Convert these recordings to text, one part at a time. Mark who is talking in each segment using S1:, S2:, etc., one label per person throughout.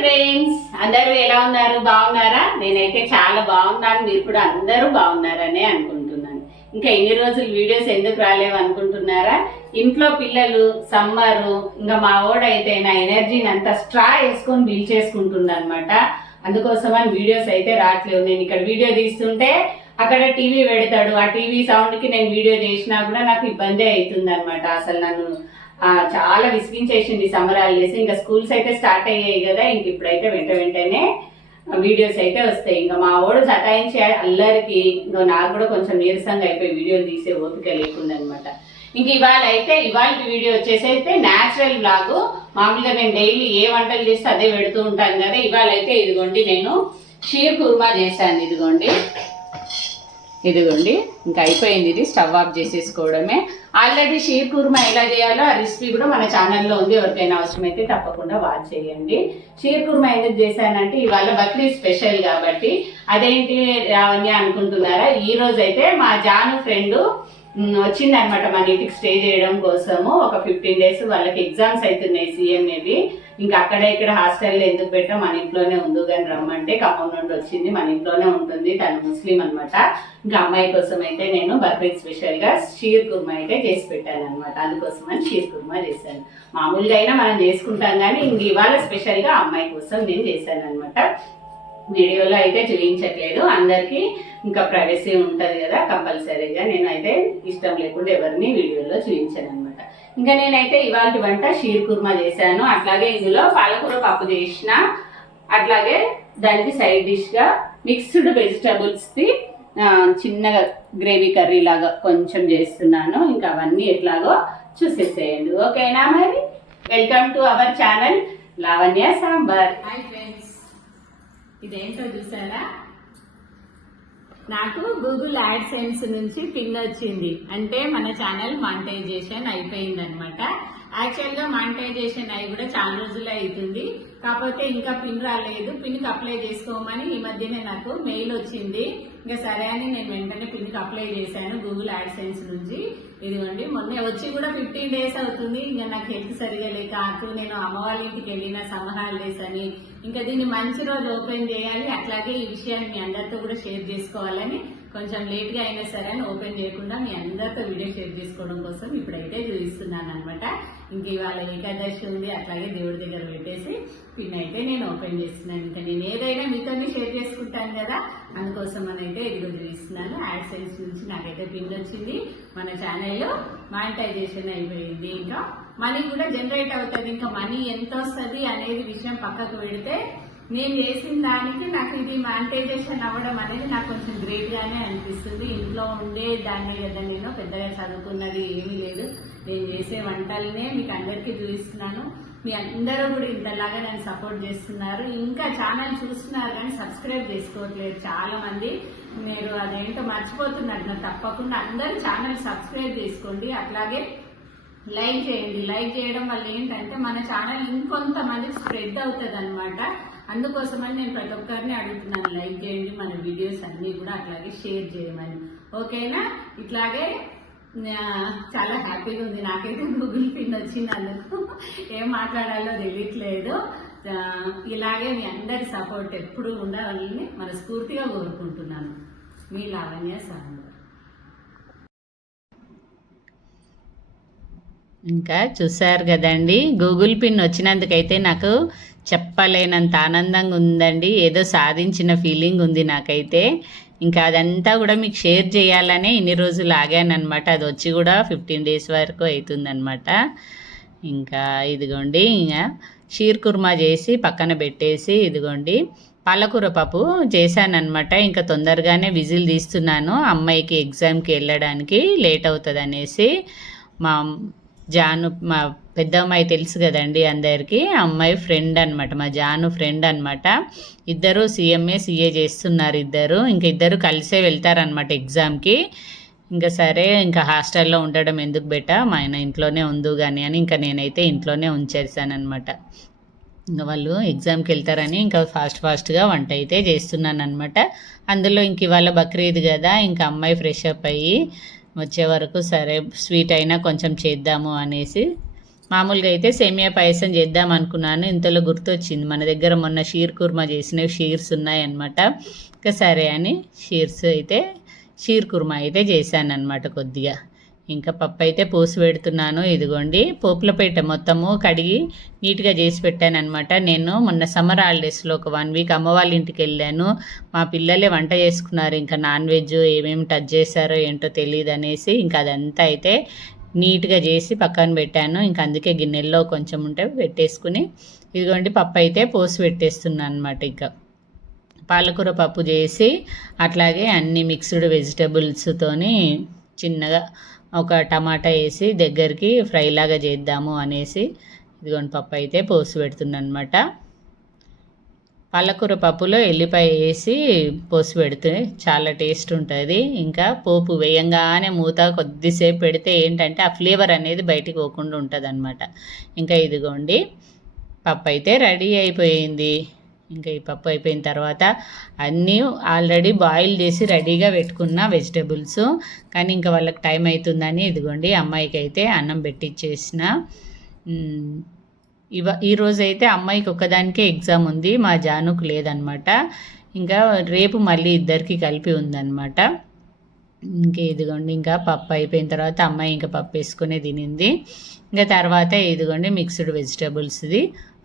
S1: Friends అందరూ ఎలా ఉన్నారు? బాగున్నారా? నేనైతే చాలా బాగున్నాను. మీరు కూడా అందరూ బాగున్నారనే అనుకుంటున్నాను. ఇంకా ఇన్ని రోజులు వీడియోస్ ఎందుకు రాలేవు అనుకుంటున్నారా? ఇంట్లో పిల్లలు సమ్మరు ఇంకా మా ఓడైతే నా ఎనర్జీని అంతా స్ట్రా వేసుకొని బిల్ చేసుకుంటుంది అనమాట అందుకోసమని వీడియోస్ అయితే రావట్లేవు. నేను ఇక్కడ వీడియో తీస్తుంటే అక్కడ టీవీ పెడతాడు. ఆ టీవీ సౌండ్కి నేను వీడియో చేసినా కూడా నాకు ఇబ్బంది అవుతుంది అనమాట అసలు నన్ను చాలా విసిగించేసింది సమ్మర్ హాలిడేస్ ఇంకా స్కూల్స్ అయితే స్టార్ట్ అయ్యాయి కదా ఇంక ఇప్పుడైతే వెంట వెంటనే వీడియోస్ అయితే వస్తాయి. ఇంకా మా వాడు సతాయించే అల్లరికి ఇంకా నాకు కూడా కొంచెం నీరసంగా అయిపోయి వీడియోలు తీసే ఓపిక లేకుండా అనమాట ఇంక ఇవాళ అయితే ఇవాళ వీడియో వచ్చేసి అయితే న్యాచురల్ బ్లాగ్ మామూలుగా నేను డైలీ ఏ వంటలు చేస్తే అదే పెడుతూ ఉంటాను కదా ఇవాళ అయితే ఇదిగోండి నేను షీర్ కుర్మా చేశాను ఇదిగోండి. ఇదిగోండి ఇంకా అయిపోయింది ఇది. స్టవ్ ఆఫ్ చేసేసుకోవడమే. ఆల్రెడీ షీర్ కుర్మా ఎలా చేయాలో ఆ రెసిపీ కూడా మన ఛానల్లో ఉంది. ఎవరికైనా అవసరమైతే తప్పకుండా వాచ్ చేయండి. షీర్ కుర్మా ఎందుకు చేశానంటే ఇవాళ బక్రీద్ స్పెషల్ కాబట్టి. అదేంటి రావని అనుకుంటున్నారా? ఈ రోజు అయితే మా జాను ఫ్రెండ్ వచ్చింది అనమాట మన ఇంటికి స్టే చేయడం కోసము. ఒక ఫిఫ్టీన్ డేస్ వాళ్ళకి ఎగ్జామ్స్ అవుతున్నాయి సీఎంఏవి. ఇంకా అక్కడ ఇక్కడ హాస్టల్లో ఎందుకు పెట్టాం? మన ఇంట్లోనే ఉంది కానీ రమ్మంటే ఖమ్మం నుండి వచ్చింది. మన ఇంట్లోనే ఉంటుంది. తను ముస్లిం అనమాట ఇంకా అమ్మాయి కోసం అయితే నేను బక్రీద్ స్పెషల్గా షీర్ కుర్మా అయితే చేసి పెట్టాను అనమాట అందుకోసమని షీర్ కుర్మా చేశాను. మామూలుగా అయినా మనం చేసుకుంటాం కానీ ఇంక ఇవాళ స్పెషల్గా అమ్మాయి కోసం నేను చేశాను అనమాట వీడియోలో అయితే చూపించట్లేదు. అందరికీ ఇంకా ప్రైవసీ ఉంటుంది కదా కంపల్సరీగా. నేనైతే ఇష్టం లేకుండా ఎవరిని వీడియోలో చూపించాను అనమాట ఇంకా నేనైతే ఇవాళ వంట షీర్ కుర్మా చేశాను. అట్లాగే ఇందులో పాలకూర పప్పు చేసిన అట్లాగే దానికి సైడ్ డిష్గా మిక్స్డ్ వెజిటబుల్స్ది చిన్నగా గ్రేవీ కర్రీ లాగా కొంచెం చేస్తున్నాను. ఇంకా అవన్నీ ఎట్లాగో చూసేసేయండి. ఓకేనా మరి? Welcome to our channel Lavanya sambar. ఇదేంటో చూసారా? నాకు గూగుల్ యాడ్సెన్స్ నుంచి పిన్ వచ్చింది. అంటే మన ఛానల్ మానిటైజేషన్ అయిపోయింది అనమాట యాక్చువల్గా మానిటైజేషన్ అయి కూడా చాలా రోజులే అవుతుంది. కాకపోతే ఇంకా పిన్ రాలేదు. పిన్కి అప్లై చేసుకోమని ఈ మధ్యనే నాకు మెయిల్ వచ్చింది. ఇంకా సరే అని నేను వెంటనే పిన్కి అప్లై చేశాను గూగుల్ యాడ్సెన్స్ నుంచి. ఇదిగోండి మొన్న వచ్చి కూడా ఫిఫ్టీన్ డేస్ అవుతుంది. ఇంకా నాకు హెల్త్ సరిగా లేక అటు నేను అమ్మ వాళ్ళ ఇంటికి వెళ్ళిన సమ్మర్ హాలిడేస్ అని. ఇంకా దీన్ని మంచి రోజు ఓపెన్ చేయాలి. అట్లాగే ఈ విషయాన్ని మీ అందరితో కూడా షేర్ చేసుకోవాలని కొంచెం లేట్గా అయినా సరే అని ఓపెన్ చేయకుండా మీ అందరితో వీడియో షేర్ చేసుకోవడం కోసం ఇప్పుడైతే చూపిస్తున్నాను అనమాట ఇంక ఇవాళ ఏకాదశి ఉంది అట్లాగే దేవుడి దగ్గర పెట్టేసి పిన్ అయితే నేను ఓపెన్ చేస్తున్నాను. ఇంకా నేను ఏదైనా మీతోనే షేర్ చేసుకుంటాను కదా అందుకోసం అని అయితే ఇదిగో ఇస్తున్నాను యాడ్ సైన్స్ నుంచి నాకైతే పిన్ వచ్చింది. మన ఛానల్లో మానిటైజేషన్ అయిపోయింది. ఇంకా మనీ కూడా జనరేట్ అవుతుంది. ఇంకా మనీ ఎంత వస్తుంది అనేది విషయం పక్కకు పెడితే నేను చేసిన దానికి నాకు ఇది మానిటైజేషన్ అవ్వడం అనేది నాకు కొంచెం గ్రేట్ గానే అనిపిస్తుంది. ఇంట్లో ఉండే దాన్ని కదా నేను పెద్దగా చదువుకున్నది ఏమీ లేదు. నేను చేసే వంటలనే మీకు అందరికీ చూపిస్తున్నాను. మీ అందరూ కూడా ఇంతలాగా నన్ను సపోర్ట్ చేస్తున్నారు. ఇంకా ఛానల్ చూస్తున్నారు కానీ సబ్స్క్రైబ్ చేసుకోవట్లేదు చాలా మంది మీరు అదేంటో మర్చిపోతున్నారు. నాకు తప్పకుండా అందరూ ఛానల్ సబ్స్క్రైబ్ చేసుకోండి. అట్లాగే లైక్ చేయండి. లైక్ చేయడం వల్ల ఏంటంటే మన ఛానల్ ఇంకొంతమంది స్ప్రెడ్ అవుతుంది అనమాట అందుకోసమని నేను ప్రతి ఒక్కరిని అడుగుతున్నాను లైక్ చేయండి మన వీడియోస్ అన్నీ కూడా అట్లాగే షేర్ చేయమని. ఓకేనా? ఇట్లాగే చాలా హ్యాపీగా ఉంది. నాకైతే గూగుల్ పిన్ వచ్చింది అందుకు. ఏం మాట్లాడాలో తెలియట్లేదు. ఇలాగే మీ అందరి సపోర్ట్ ఎప్పుడు ఉండాలని మనస్ఫూర్తిగా కోరుకుంటున్నాను. మీ లావణ్య సాంబర్
S2: ఇంకా చూసారు కదండి. గూగుల్ పిన్ వచ్చినందుకైతే నాకు చెప్పలేనంత ఆనందంగా ఉందండి. ఏదో సాధించిన ఫీలింగ్ ఉంది నాకైతే. ఇంకా అదంతా కూడా మీకు షేర్ చేయాలనే ఇన్ని రోజులు ఆగానమాట అది వచ్చి కూడా ఫిఫ్టీన్ డేస్ వరకు అవుతుందన్నమాట ఇంకా ఇదిగోండి ఇంకా షీర్ కుర్మా చేసి పక్కన పెట్టేసి ఇదిగోండి పాలకూర పప్పు చేశానమాట ఇంకా తొందరగానే విజిల్ తీస్తున్నాను. అమ్మాయికి ఎగ్జామ్కి వెళ్ళడానికి లేట్ అవుతుంది అనేసి మా జాను మా పెద్ద అమ్మాయి తెలుసు కదండి అందరికీ అమ్మాయి ఫ్రెండ్ అనమాట మా జాను ఫ్రెండ్ అనమాట ఇద్దరు సీఎంఏ సీఏ చేస్తున్నారు ఇద్దరు ఇంకా ఇద్దరు కలిసే వెళ్తారనమాట ఎగ్జామ్కి ఇంకా సరే ఇంకా హాస్టల్లో ఉండడం ఎందుకు బెట మా ఆయన ఇంట్లోనే ఉందు కానీ అని ఇంకా నేనైతే ఇంట్లోనే ఉంచేసానమాట ఇంకా వాళ్ళు ఎగ్జామ్కి వెళ్తారని ఇంకా ఫాస్ట్ ఫాస్ట్గా వంట అయితే చేస్తున్నాను అనమాట అందులో ఇంక ఇవాళ బక్రీద్ కదా ఇంకా అమ్మాయి ఫ్రెష్ అప్ అయ్యి వచ్చే వరకు సరే స్వీట్ అయినా కొంచెం చేద్దాము అనేసి. మామూలుగా అయితే సేమియా పాయసం చేద్దాం అనుకున్నాను. ఇంతలో గుర్తొచ్చింది మన దగ్గర మొన్న షీర్ కుర్మా చేసినవి షీర్స్ ఉన్నాయన్నమాట. ఇంకా సరే అని షీర్స్ అయితే షీర్ కుర్మా అయితే చేశాను అనమాట కొద్దిగా. ఇంకా పప్పు అయితే పోసి పెడుతున్నాను. ఇదిగోండి పోపుల పెట్ట మొత్తము కడిగి నీట్గా చేసి పెట్టాను అనమాట నేను మొన్న సమ్మర్ హాలిడేస్లో ఒక వన్ వీక్ అమ్మ వాళ్ళ ఇంటికి వెళ్ళాను. మా పిల్లలే వంట చేసుకున్నారు. ఇంకా నాన్ వెజ్ ఏమేమి టచ్ చేశారో ఏంటో తెలియదు అనేసి ఇంకా అదంతా అయితే నీట్గా చేసి పక్కన పెట్టాను. ఇంకా అందుకే గిన్నెల్లో కొంచెం ఉంటే పెట్టేసుకుని ఇదిగోండి పప్పు అయితే పోసి పెట్టేస్తున్నాను అనమాట ఇంకా. పాలకూర పప్పు చేసి అట్లాగే అన్ని మిక్స్డ్ వెజిటబుల్స్తోని చిన్నగా ఒక టమాటా వేసి దగ్గరికి ఫ్రై లాగా చేద్దాము అనేసి ఇదిగోండి పప్పు అయితే పోసి పెడుతుందనమాట పాలకూర పప్పులో ఎల్లిపాయ వేసి పోసి పెడితే చాలా టేస్ట్ ఉంటుంది. ఇంకా పోపు వేయంగానే మూత కొద్దిసేపు పెడితే ఏంటంటే ఆ ఫ్లేవర్ అనేది బయటికి పోకుండా ఉంటుంది అనమాట ఇంకా ఇదిగోండి పప్పు అయితే రెడీ అయిపోయింది. ఇంకా ఈ పప్పు అయిపోయిన తర్వాత అన్నీ ఆల్రెడీ బాయిల్ చేసి రెడీగా పెట్టుకున్న వెజిటేబుల్స్. కానీ ఇంకా వాళ్ళకి టైం అవుతుందని ఇదిగోండి అమ్మాయికి అయితే అన్నం పెట్టించేసిన ఇవ ఈరోజు అయితే అమ్మాయికి ఒక్కదానికే ఎగ్జామ్ ఉంది మా జానుకు లేదనమాట. ఇంకా రేపు మళ్ళీ ఇద్దరికి కలిపి ఉందన్నమాట ఇంకా ఇదిగోండి ఇంకా పప్పు అయిపోయిన తర్వాత అమ్మాయి ఇంకా పప్పు వేసుకునే తినింది. ఇంకా తర్వాత ఇదిగోండి మిక్స్డ్ వెజిటేబుల్స్ది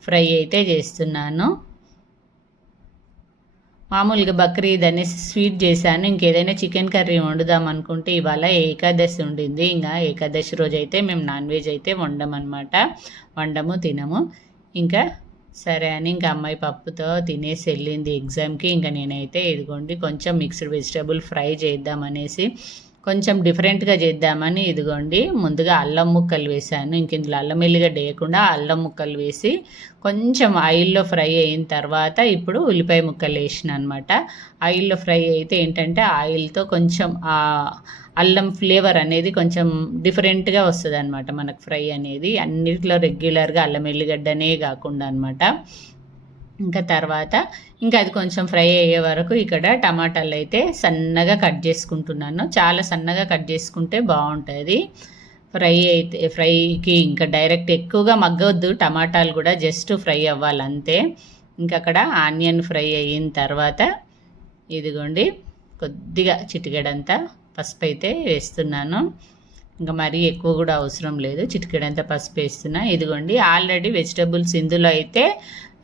S2: ఫ్రై అయితే చేస్తున్నాను. మామూలుగా బక్రీద్ అనేసి స్వీట్ చేశాను. ఇంకేదైనా చికెన్ కర్రీ వండుదాం అనుకుంటే ఇవాళ ఏకాదశి ఉండింది. ఇంకా ఏకాదశి రోజు అయితే మేము నాన్ వెజ్ అయితే వండమన్నమాట. వండము తినము. ఇంకా సరే అని ఇంకా అమ్మాయి పప్పుతో తినేసి వెళ్ళింది ఎగ్జామ్కి. ఇంకా నేనైతే ఇదిగోండి కొంచెం మిక్స్డ్ వెజిటేబుల్ ఫ్రై చేద్దామనేసి కొంచెం డిఫరెంట్గా చేద్దామని ఇదిగోండి. ముందుగా అల్లం ముక్కలు వేసాను. ఇంక ఇందులో అల్లం ఎల్లిగడ్డ వేయకుండా అల్లం ముక్కలు వేసి కొంచెం ఆయిల్లో ఫ్రై అయిన తర్వాత ఇప్పుడు ఉల్లిపాయ ముక్కలు వేసిన అనమాట ఆయిల్లో ఫ్రై అయితే ఏంటంటే ఆయిల్తో కొంచెం ఆ అల్లం ఫ్లేవర్ అనేది కొంచెం డిఫరెంట్గా వస్తుంది అనమాట మనకు ఫ్రై అనేది. అన్నిట్లో రెగ్యులర్గా అల్లం ఎల్లిగడ్డనే కాకుండా అనమాట. ఇంకా తర్వాత ఇంకా అది కొంచెం ఫ్రై అయ్యే వరకు ఇక్కడ టమాటాలు అయితే సన్నగా కట్ చేసుకుంటున్నాను. చాలా సన్నగా కట్ చేసుకుంటే బాగుంటుంది. ఫ్రై అయితే ఫ్రైకి ఇంకా డైరెక్ట్ ఎక్కువగా మగ్గవద్దు. టమాటాలు కూడా జస్ట్ ఫ్రై అవ్వాలి అంతే ఇంకా అక్కడ ఆనియన్ ఫ్రై అయిన తర్వాత ఇదిగోండి కొద్దిగా చిటికెడంతా పసుపు అయితే వేస్తున్నాను. ఇంకా మరీ ఎక్కువ కూడా అవసరం లేదు. చిటికెడంతా పసుపు వేస్తున్నా. ఇదిగోండి ఆల్రెడీ వెజిటబుల్స్ ఇందులో అయితే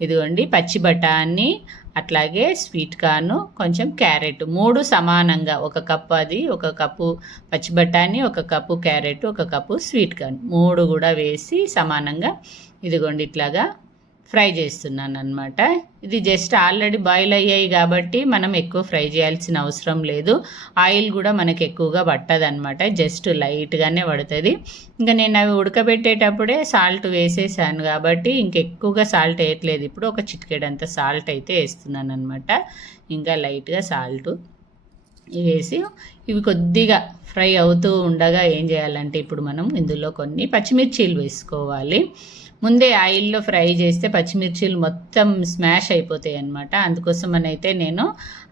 S2: ఇదిగోండి పచ్చి బఠానీ అట్లాగే స్వీట్ కార్న్ కొంచెం క్యారెట్. మూడు సమానంగా ఒక కప్పు అది ఒక కప్పు పచ్చి బఠానీ ఒక కప్పు క్యారెట్ ఒక కప్పు స్వీట్ కార్న్. మూడు కూడా వేసి సమానంగా ఇదిగోండి ఇట్లాగా ఫ్రై చేస్తున్నాను అనమాట ఇది జస్ట్ ఆల్రెడీ బాయిల్ అయ్యాయి కాబట్టి మనం ఎక్కువ ఫ్రై చేయాల్సిన అవసరం లేదు. ఆయిల్ కూడా మనకి ఎక్కువగా పట్టదు అనమాట జస్ట్ లైట్గానే పడుతుంది. ఇంకా నేను అవి ఉడకబెట్టేటప్పుడే సాల్ట్ వేసేసాను కాబట్టి ఇంకెక్కువగా సాల్ట్ వేయట్లేదు. ఇప్పుడు ఒక చిటికెడంత సాల్ట్ అయితే వేస్తున్నాను అనమాట ఇంకా లైట్గా సాల్ట్ వేసి ఇవి కొద్దిగా ఫ్రై అవుతూ ఉండగా ఏం చేయాలంటే ఇప్పుడు మనం ఇందులో కొన్ని పచ్చిమిర్చీలు వేసుకోవాలి. ముందే ఆయిల్లో ఫ్రై చేస్తే పచ్చిమిర్చీలు మొత్తం స్మాష్ అయిపోతాయి అన్నమాట. అందుకోసం అయితే నేను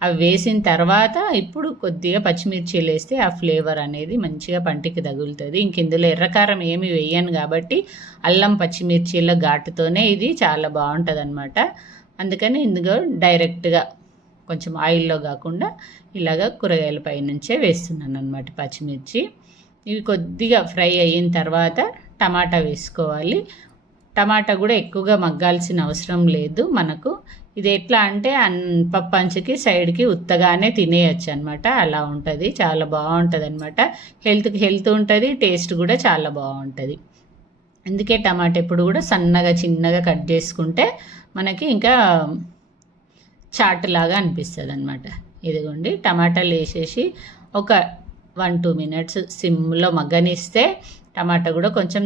S2: అవి వేసిన తర్వాత ఇప్పుడు కొద్దిగా పచ్చిమిర్చీలు వేస్తే ఆ ఫ్లేవర్ అనేది మంచిగా పంటికి తగులుతుంది. ఇంక ఇందులో ఎర్రకారం ఏమి వేయను కాబట్టి అల్లం పచ్చిమిర్చీల ఘాటుతోనే ఇది చాలా బాగుంటుంది అనమాట అందుకని ఇందులో డైరెక్ట్గా కొంచెం ఆయిల్లో కాకుండా ఇలాగ కూరగాయల పై నుంచే వేస్తున్నాను అనమాట పచ్చిమిర్చి. ఇవి కొద్దిగా ఫ్రై అయిన తర్వాత టమాటా వేసుకోవాలి. టమాటా కూడా ఎక్కువగా మగ్గాల్సిన అవసరం లేదు మనకు. ఇది ఎట్లా అంటే అన్ పప్పంచుకి సైడ్కి ఉత్తగానే తినేయచ్చు అనమాట అలా ఉంటుంది చాలా బాగుంటుంది అనమాట హెల్త్కి హెల్త్ ఉంటుంది టేస్ట్ కూడా చాలా బాగుంటుంది. అందుకే టమాటా ఎప్పుడు కూడా సన్నగా చిన్నగా కట్ చేసుకుంటే మనకి ఇంకా చాట్ లాగా అనిపిస్తుంది అనమాట ఇదిగోండి టమాటాలు వేసేసి ఒక వన్ టూ మినిట్స్ సిమ్లో మగ్గనిస్తే టమాటా కూడా కొంచెం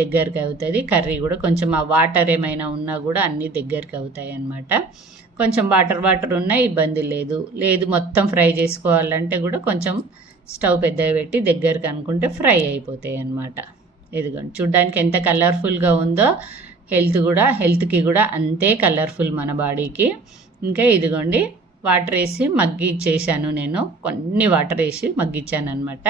S2: దగ్గరికి అవుతుంది కర్రీ కూడా కొంచెం ఆ వాటర్ ఏమైనా ఉన్నా కూడా అన్నీ దగ్గరికి అవుతాయి అన్నమాట కొంచెం వాటర్ వాటర్ ఉన్నా ఇబ్బంది లేదు. లేదు మొత్తం ఫ్రై చేసుకోవాలంటే కూడా కొంచెం స్టవ్ పెద్దగా పెట్టి దగ్గరికి అనుకుంటే ఫ్రై అయిపోతాయి అన్నమాట ఇదిగోండి చూడ్డానికి ఎంత కలర్ఫుల్గా ఉందో హెల్త్ కూడా హెల్త్కి కూడా అంతే కలర్ఫుల్ మన బాడీకి. ఇంకా ఇదిగోండి వాటర్ వేసి మగ్గిచ్చేసాను నేను. కొన్ని వాటర్ వేసి మగ్గిచ్చాను అనమాట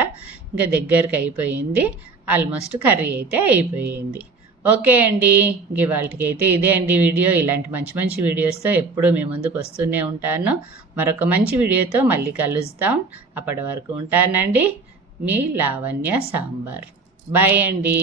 S2: ఇంకా దగ్గరికి అయిపోయింది. ఆల్మోస్ట్ కర్రీ అయితే అయిపోయింది. ఓకే అండి. ఇవాళకి అయితే ఇదే అండి వీడియో. ఇలాంటి మంచి మంచి వీడియోస్తో ఎప్పుడూ మీ ముందుకు వస్తూనే ఉంటాను. మరొక మంచి వీడియోతో మళ్ళీ కలుస్తాం అప్పటి వరకు ఉంటానండి. మీ లావణ్య సాంబార్. బాయ్ అండి.